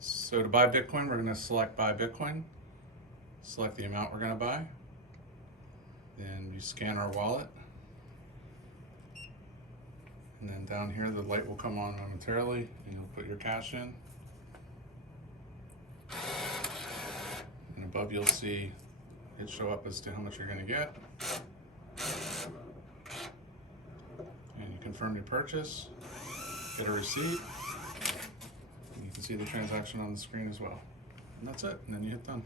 So to buy Bitcoin, we're going to select buy Bitcoin, select the amount we're going to buy, then you scan our wallet, and then down here the light will come on momentarily and you'll put your cash in, and above you'll see it show up as to how much you're going to get, and you confirm your purchase, get a receipt, and you can see the transaction on the screen as well. And that's it, and then you hit done.